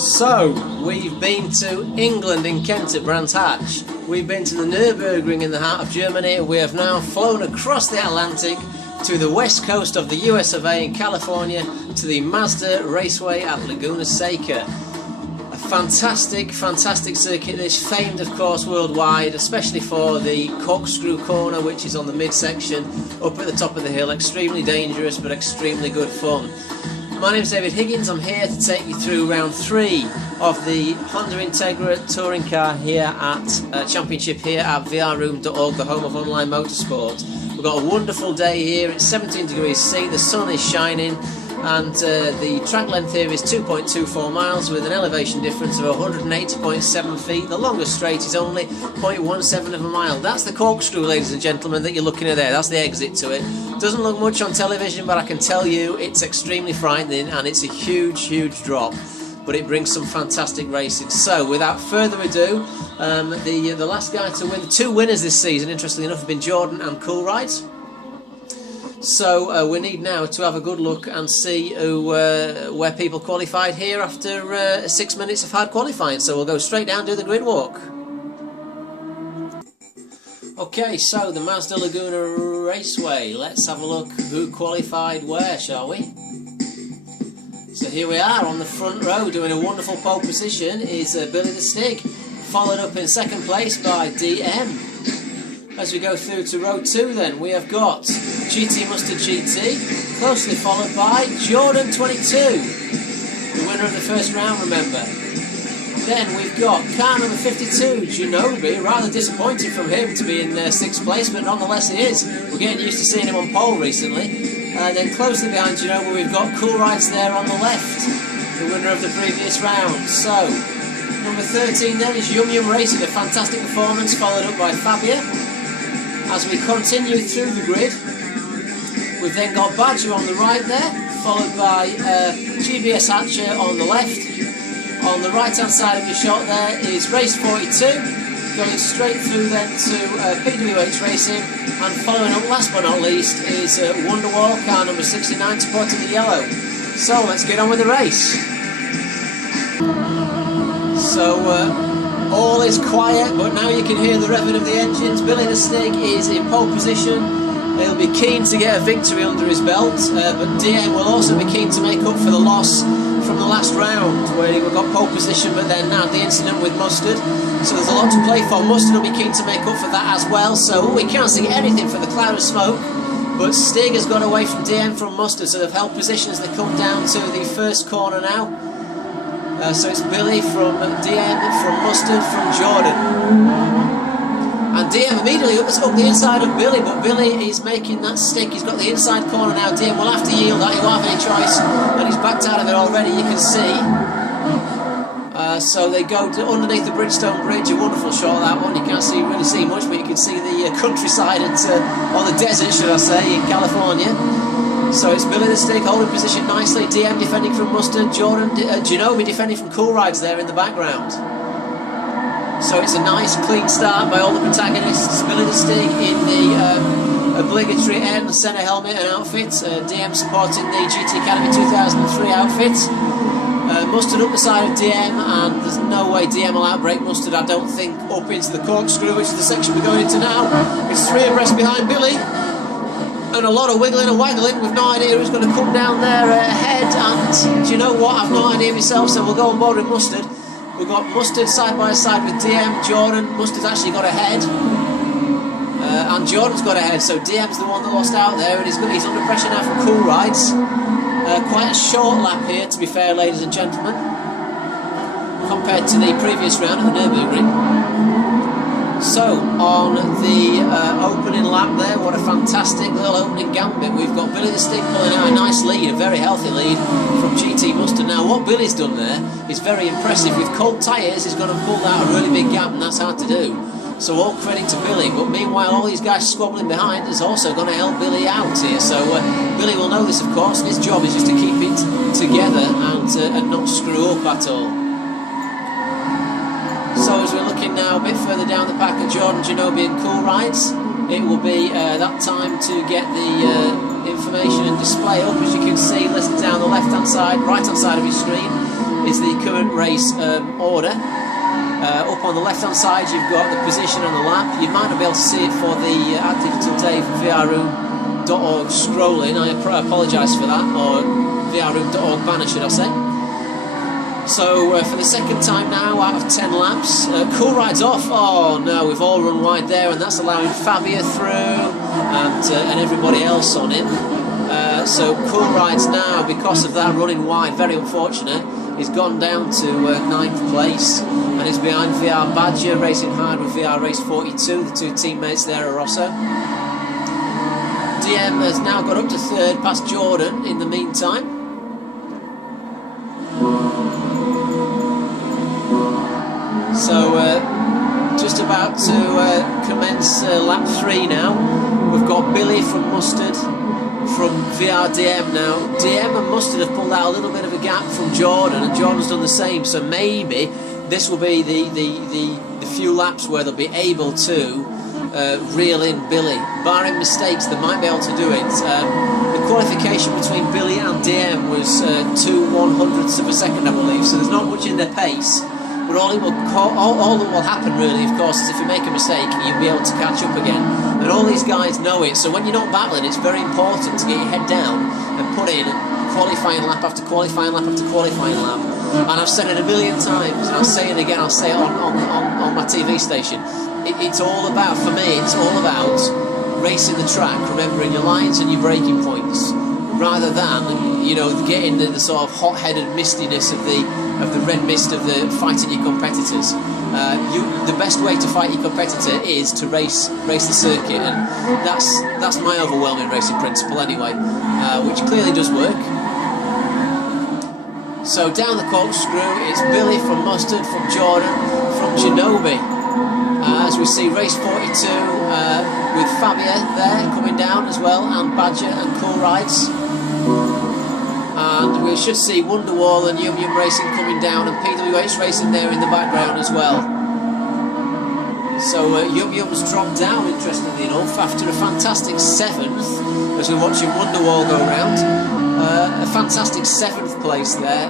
So, we've been to England in Kent at Brands Hatch. We've been to the Nürburgring in the heart of Germany. We have now flown across the Atlantic to the west coast of the US of A in California to the Mazda Raceway at Laguna Seca. A fantastic, fantastic circuit. This famed, of course, worldwide, especially for the corkscrew corner, which is on the midsection up at the top of the hill. Extremely dangerous, but extremely good fun. My name is David Higgins. I'm here to take you through round 3 of the Honda Intergra touring car here at Championship here at vrroom.org, the home of online motorsport. We've got a wonderful day here. It's 17 degrees C, the sun is shining, and the track length here is 2.24 miles with an elevation difference of 180.7 feet. The longest straight is only 0.17 of a mile. That's the corkscrew, ladies and gentlemen, that you're looking at there. That's the exit to it. Doesn't look much on television, but I can tell you it's extremely frightening, and it's a huge, huge drop. But it brings some fantastic racing. So, without further ado, the last guy to win, the 2 winners this season, interestingly enough, have been Jordan and Cool Rides. So we need now to have a good look and see where people qualified here after 6 minutes of hard qualifying. So we'll go straight down, do the grid walk. Okay, so the Mazda Laguna Raceway. Let's have a look who qualified where, shall we? So here we are on the front row, doing a wonderful pole position is Billy the Stig, followed up in second place by DM. As we go through to row 2 then, we have got GT Mustard GT, closely followed by Jordan 22, the winner of the first round, remember. Then we've got car number 52, Genobi. Rather disappointed from him to be in 6th place, but nonetheless he is. We're getting used to seeing him on pole recently. Then closely behind Genobi we've got Cool Rides there on the left, the winner of the previous round. So, number 13 then is Yum Yum Racing, a fantastic performance, followed up by Fabia. As we continue through the grid, we've then got Badger on the right there, followed by GBS Hatcher on the left. On the right hand side of your shot there is Race 42, going straight through then to PWH Racing, and following up last but not least is Wonderwall, car number 69, supporting the yellow. So let's get on with the race. So all is quiet, but now you can hear the revving of the engines. Billy the Stig is in pole position. He'll be keen to get a victory under his belt, but DM will also be keen to make up for the loss from the last round, where he got pole position, but then now the incident with Mustard. So there's a lot to play for. Mustard will be keen to make up for that as well, so we can't see anything for the cloud of smoke, but Stig has got away from DM from Mustard, so they've held position as they come down to the first corner now. So it's Billy from DM, from Mustard, from Jordan. And DM immediately up the inside of Billy, but Billy is making that stick. He's got the inside corner now. DM will have to yield that. He won't have any choice, and he's backed out of it already, you can see. So they go underneath the Bridgestone Bridge. A wonderful shot, that one. You can't really see much, but you can see the countryside, or the desert, should I say, in California. So it's Billy the Stig holding position nicely. DM defending from Mustard. Jordan, Genobi defending from Cool Rides there in the background. So it's a nice clean start by all the protagonists. Billy the Stig in the obligatory N centre helmet and outfit. DM supporting the GT Academy 2003 outfit. Mustard up the side of DM, and there's no way DM will outbrake Mustard, I don't think, up into the corkscrew, which is the section we're going into now. It's 3 abreast behind Billy, and a lot of wiggling and waggling. We've no idea who's going to come down there ahead, and do you know what? I've no idea myself, so we'll go on board with Mustard. We've got Mustard side by side with DM, Jordan. Mustard's actually got ahead, and Jordan's got ahead, so DM's the one that lost out there, and he's under pressure now from Cool Rides. Quite a short lap here, to be fair, ladies and gentlemen, compared to the previous round at the Nürburgring. So, on the opening lap there, what a fantastic little opening gambit. We've got Billy the Stig pulling out a nice lead, a very healthy lead from GT Mustard. Now, what Billy's done there is very impressive. With cold tyres, he's gone and pulled out a really big gap, and that's hard to do. So all credit to Billy, but meanwhile all these guys squabbling behind is also going to help Billy out here. So Billy will know this, of course, and his job is just to keep it together and not screw up at all. So as we're looking now a bit further down the pack at Jordan, Genobi and Cool Rides, it will be that time to get the information and display up. As you can see, listen down the left hand side, right hand side of your screen. is the current race order. Up on the left hand side you've got the position and the lap. You might not be able to see it for the at Digital Dave VRroom.org scrolling. I apologise for that, or VRroom.org banner should I say. So for the second time now out of 10 laps, Cool Ride's off. Oh no, we've all run wide there, and that's allowing Fabia through and everybody else on him. So Cool Ride's now, because of that running wide, very unfortunate, he's gone down to 9th place, and he's behind VR Badger, racing hard with VR Race 42, the two teammates there are Rosso. DM has now got up to 3rd, past Jordan in the meantime. So just about to commence lap 3 now. We've got Billy from Mustard, from VRDM now. DM and Mustard have pulled out a little bit of a gap from Jordan, and Jordan's done the same, so maybe this will be the few laps where they'll be able to reel in Billy. Barring mistakes, they might be able to do it. The qualification between Billy and DM was 2/100ths of a second, I believe, so there's not much in their pace. But all that will happen really, of course, is if you make a mistake, you'll be able to catch up again. And all these guys know it, so when you're not battling, it's very important to get your head down and put in qualifying lap after qualifying lap after qualifying lap. And I've said it a million times, and I'll say it again, I'll say it on my TV station. It's all about, for me, it's all about racing the track, remembering your lines and your braking points, rather than, you know, getting the sort of hot-headed mistiness of the red mist of the fighting your competitors. The best way to fight your competitor is to race the circuit, and that's my overwhelming racing principle anyway, which clearly does work. So down the corkscrew, it's Billy from Mustard, from Jordan, from Genobi. As we see race 42 with Fabia there coming down as well, and Badger and Cool Rides. And we should see Wonderwall and Yum Yum Racing coming down, and PWH Racing there in the background as well. So Yum Yum's dropped down, interestingly enough, after a fantastic 7th, as we're watching Wonderwall go round. A fantastic 7th place there.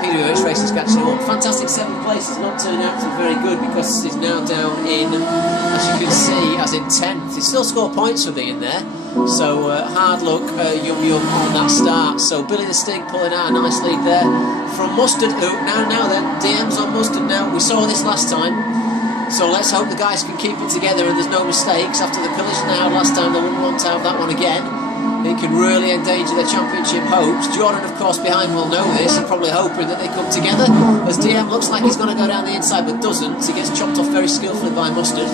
PWH Racing's catching him up. Fantastic 7th place is not turning out to be very good, because he's now down in, as you can see, as in 10th. He still scored points for being there. So hard luck, Yum Yum on that start. So Billy the Stig pulling out a nice lead there from Mustard. Now then, DM's on Mustard now. We saw this last time, so let's hope the guys can keep it together and there's no mistakes. After the collision they had last time, they wouldn't want to have that one again. It can really endanger their championship hopes. Jordan, of course, behind will know this and probably hoping that they come together, as DM looks like he's going to go down the inside but doesn't. He gets chopped off very skillfully by Mustard.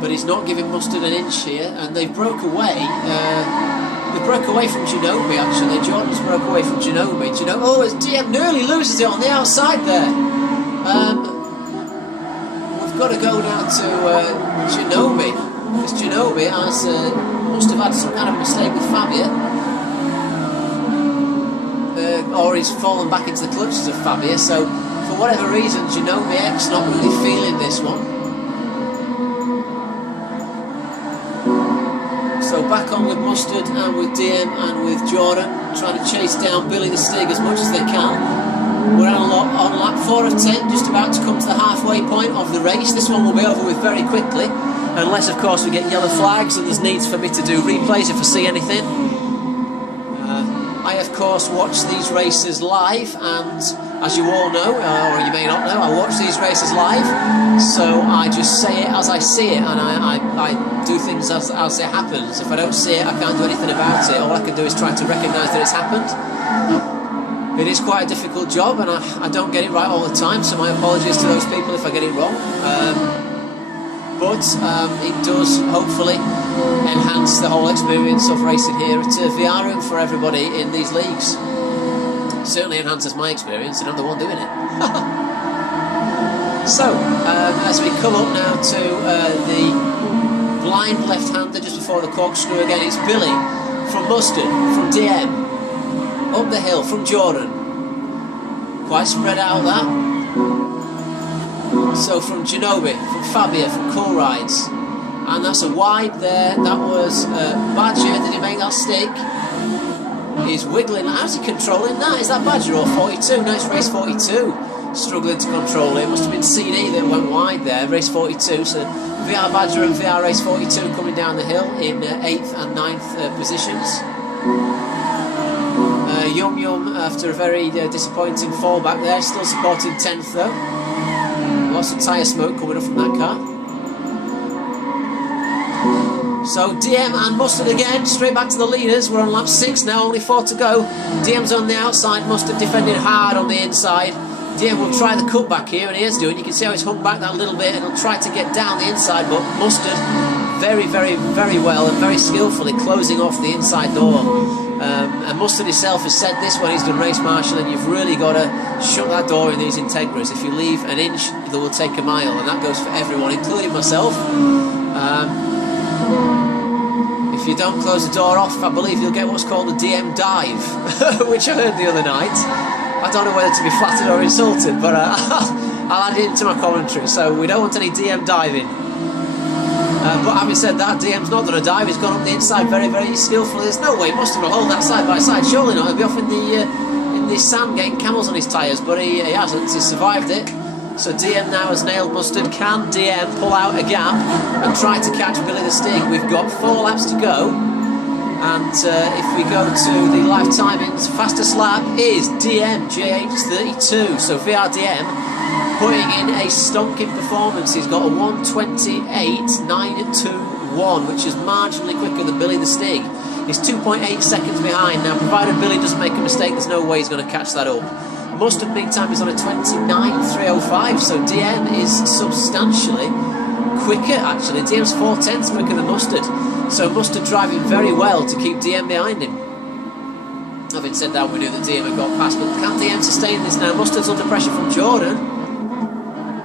But he's not giving Mustard an inch here, and they broke away. They broke away from Genobi, actually. Jordan's broke away from Genobi. Oh, as DM nearly loses it on the outside there. We've got to go down to Genobi, because Genobi must have had some kind of mistake with Fabia. Or he's fallen back into the clutches of Fabia, so for whatever reason, Genobi X not really feeling this one. So back on with Mustard and with DM and with Jordan, trying to chase down Billy the Stig as much as they can. We're on lap 4 of 10, just about to come to the halfway point of the race. This one will be over with very quickly, unless of course we get yellow flags and there's needs for me to do replays if I see anything. I of course watch these races live, and as you all know, or you may not know, I watch these races live, so I just say it as I see it, and I do things as it happens. If I don't see it, I can't do anything about it. All I can do is try to recognise that it's happened. It is quite a difficult job, and I don't get it right all the time, so my apologies to those people if I get it wrong. But it does hopefully enhance the whole experience of racing here at VRroom for everybody in these leagues. Certainly enhances my experience, and I'm the one doing it. So, as we come up now to the blind left-hander just before the corkscrew again, it's Billy from Mustard, from DM, up the hill from Jordan. Quite spread out that. So from Genobi, from Fabia, from Cool Rides. And that's a wide there. That was Badger. Did he make that stick? He's wiggling. How's he controlling that? Is that Badger or 42? No, it's race 42. Struggling to control it. Must have been CD that went wide there, race 42. So VR Badger and VR race 42 coming down the hill in 8th and 9th positions. Yum Yum, after a very disappointing fall back there, still supporting 10th though. Lots of tyre smoke coming up from that car. So DM and Mustard again, straight back to the leaders. We're on lap 6 now, only 4 to go. DM's on the outside, Mustard defending hard on the inside. DM will try the cutback here, and he is doing. You can see how he's hung back that little bit, and he'll try to get down the inside, but Mustard very, very, very well and very skillfully closing off the inside door. And Mustard himself has said this when he's done race marshalling, you've really got to shut that door in these Integras. If you leave an inch, they will take a mile, and that goes for everyone, including myself. If you don't close the door off, I believe you'll get what's called a DM dive, which I heard the other night. I don't know whether to be flattered or insulted, but I'll add it into my commentary. So we don't want any DM diving. But having said that, DM's not done a dive. He's gone up the inside very, very skillfully. There's no way he must have hold that side by side. Surely not. He'll be off in the sand getting camels on his tyres, but he hasn't. He survived it. So DM now has nailed Mustard. Can DM pull out a gap and try to catch Billy the Stig? We've got 4 laps to go. And if we go to the live timings, fastest lap is DM GH32. So VRDM putting in a stonking performance. He's got a 1:28.921, which is marginally quicker than Billy the Stig. He's 2.8 seconds behind. Now, provided Billy doesn't make a mistake, there's no way he's going to catch that up. Mustard, meantime, is on a 29.305, so DM is substantially quicker, actually. DM's 4/10 quicker than Mustard. So Mustard driving very well to keep DM behind him. Having said that, we knew that DM had got past, but can DM sustain this now? Mustard's under pressure from Jordan.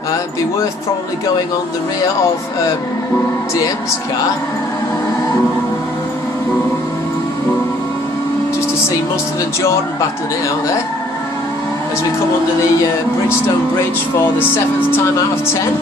It'd be worth probably going on the rear of DM's car, just to see Mustard and Jordan battling it out there as we come under the Bridgestone Bridge for the 7th time out of 10.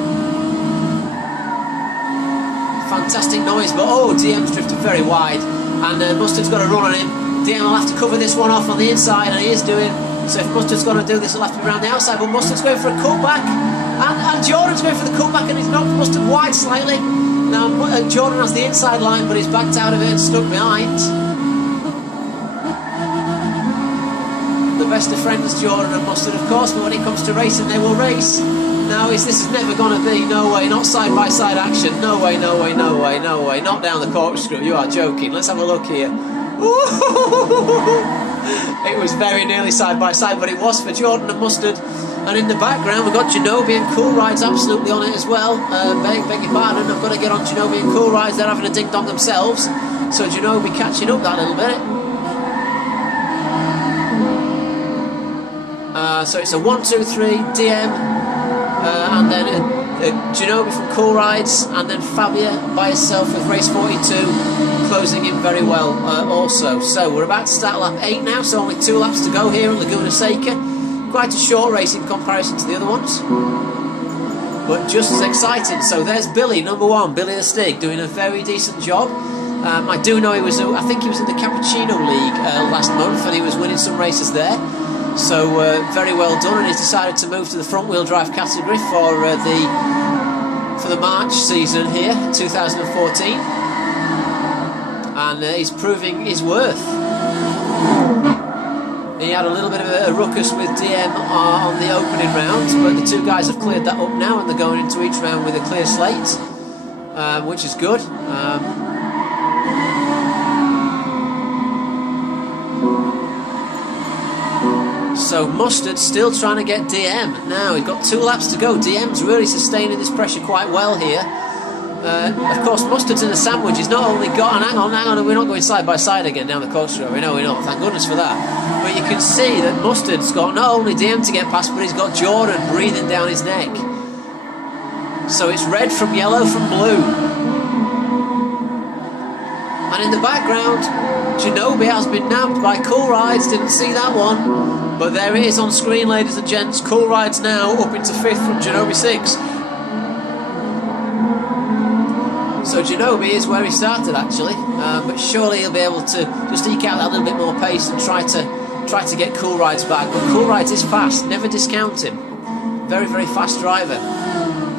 Fantastic noise, but oh, DM's drifted very wide, and Mustard's got a run on him. DM will have to cover this one off on the inside, and he is doing. So if Mustard's going to do this, he'll have to be around the outside, but Mustard's going for a cutback, and Jordan's going for the cutback, and he's knocked Mustard wide slightly. Now Jordan has the inside line, but he's backed out of it and stuck behind. The best of friends, Jordan and Mustard, of course, but when it comes to racing, they will race. Now, this is never going to be, no way, not side-by-side action, no way, no way, no way, no way, not down the corkscrew, you are joking. Let's have a look here. It was very nearly side-by-side, but it was for Jordan and Mustard. And in the background, we've got Genobi and Cool Rides absolutely on it as well. Beg your pardon, I've got to get on Genobi and Cool Rides, they're having a ding-dong themselves. So Genobi catching up that little bit. So it's a 1-2-3 DM, and then Genobi from Cool Rides, and then Fabia by herself with race 42 closing in very well also. So we're about to start lap 8 now, so only 2 laps to go here at Laguna Seca. Quite a short race in comparison to the other ones, but just as exciting. So there's Billy, number 1, Billy the Stig, doing a very decent job. I do know he was, I think he was in the Cappuccino League last month, and he was winning some races there. So very well done, and he's decided to move to the front-wheel drive category for the March season here, 2014, and he's proving his worth. He had a little bit of a ruckus with DM on the opening round, but the 2 guys have cleared that up now, and they're going into each round with a clear slate, which is good. So Mustard still trying to get DM. Now we've got 2 laps to go. DM's really sustaining this pressure quite well here. Of course, Mustard's in a sandwich. He's not only got, and hang on, we're not going side by side again down the corkscrew. We know we're not. Thank goodness for that. But you can see that Mustard's got not only DM to get past, but he's got Jordan breathing down his neck. So it's red from yellow from blue. And in the background, Genobi has been nabbed by Cool Rides. Didn't see that one. But there it is on screen, ladies and gents. Cool Rides now up into 5th from Genobi 6. So Ginobili is where he started actually, but surely he'll be able to just eke out that little bit more pace and try to get Cool Rides back. But Cool Rides is fast, never discount him. Very, very fast driver.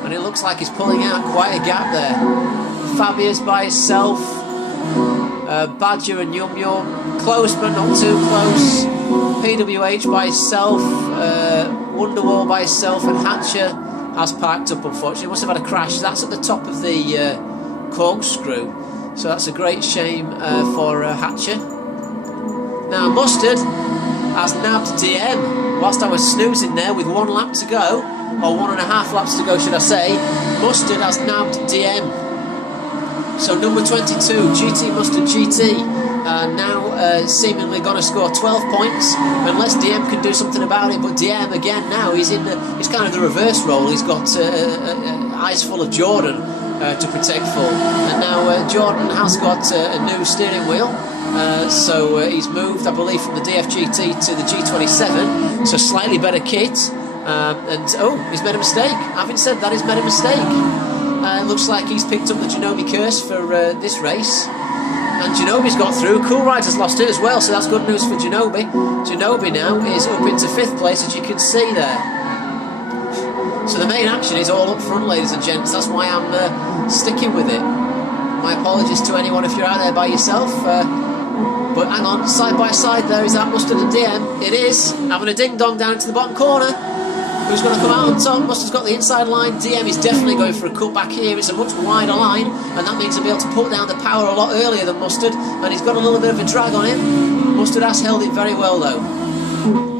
And it looks like he's pulling out quite a gap there. Fabia's by himself. Badger and Yum Yum. Close but not too close. PWH by himself. Wonderwall by himself. And Hatcher has parked up, unfortunately. Must have had a crash. That's at the top of the corkscrew. So that's a great shame for Hatcher. Now Mustard has nabbed DM. Whilst I was snoozing there with 1 lap to go, or 1.5 laps to go should I say, Mustard has nabbed DM. So number 22, GT Mustard GT, now seemingly going to score 12 points, unless DM can do something about it. But DM again now, he's kind of the reverse role. He's got eyes full of Jordan to protect full, and now Jordan has got a new steering wheel. So he's moved, I believe, from the DFGT to the G27, so slightly better kit. And oh, he's made a mistake. Having said that, he's made a mistake. Looks like he's picked up the Ginobili curse for this race. And Ginobili's got through. Cool Rides has lost it as well, so that's good news for Ginobili. Ginobili now is up into 5th place, as you can see there. So the main action is all up front, ladies and gents. That's why I'm sticking with it. My apologies to anyone if you're out there by yourself. But hang on, side by side there, is that Mustard and DM? It is. Having a ding-dong down into the bottom corner. Who's going to come out on top? Mustard's got the inside line. DM is definitely going for a cut back here. It's a much wider line, and that means he'll be able to put down the power a lot earlier than Mustard, and he's got a little bit of a drag on him. Mustard has held it very well though.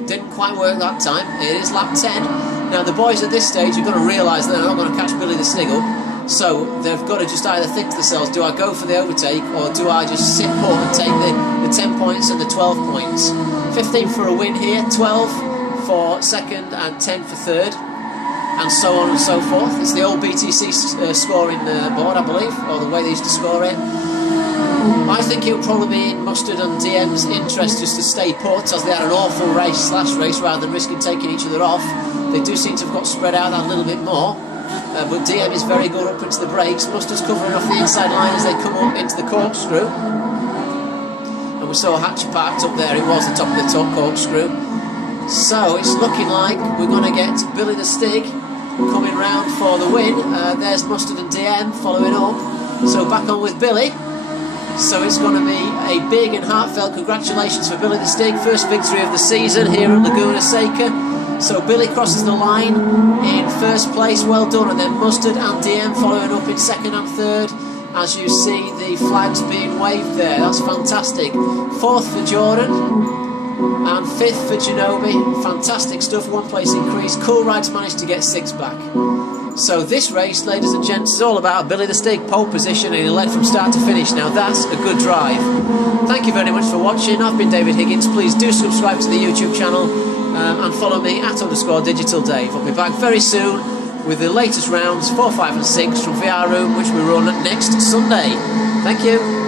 Didn't quite work that time. It is lap 10. Now the boys at this stage are going to realise that they're not going to catch Billy the Sniggle, so they've got to just either think to themselves, do I go for the overtake, or do I just sit put and take the 10 points and the 12 points? 15 for a win here, 12 for second and 10 for third, and so on and so forth. It's the old BTC scoring board, I believe, or the way they used to score it. I think it would probably be in Mustard and DM's interest just to stay put, as they had an awful race last race rather than risking taking each other off. They do seem to have got spread out that little bit more, but DM is very good up into the brakes. Mustard's covering off the inside line as they come up into the corkscrew, and we saw Hatcher parked up there. It was the top of the top corkscrew. So it's looking like we're going to get Billy the Stig coming round for the win. There's Mustard and DM following up. So back on with Billy. So it's going to be a big and heartfelt congratulations for Billy the Stig. First victory of the season here at Laguna Seca. So Billy crosses the line in first place. Well done. And then Mustard and DM following up in second and third. As you see the flags being waved there. That's fantastic. Fourth for Jordan. And 5th for Ginobili. Fantastic stuff, 1 place increase. Cool Rides managed to get 6 back. So this race, ladies and gents, is all about Billy the Stig, pole position, and he led from start to finish. Now that's a good drive. Thank you very much for watching. I've been David Higgins. Please do subscribe to the YouTube channel and follow me at _DigitalDave. I'll be back very soon with the latest rounds 4, 5 and 6 from VR Room, which we run next Sunday. Thank you.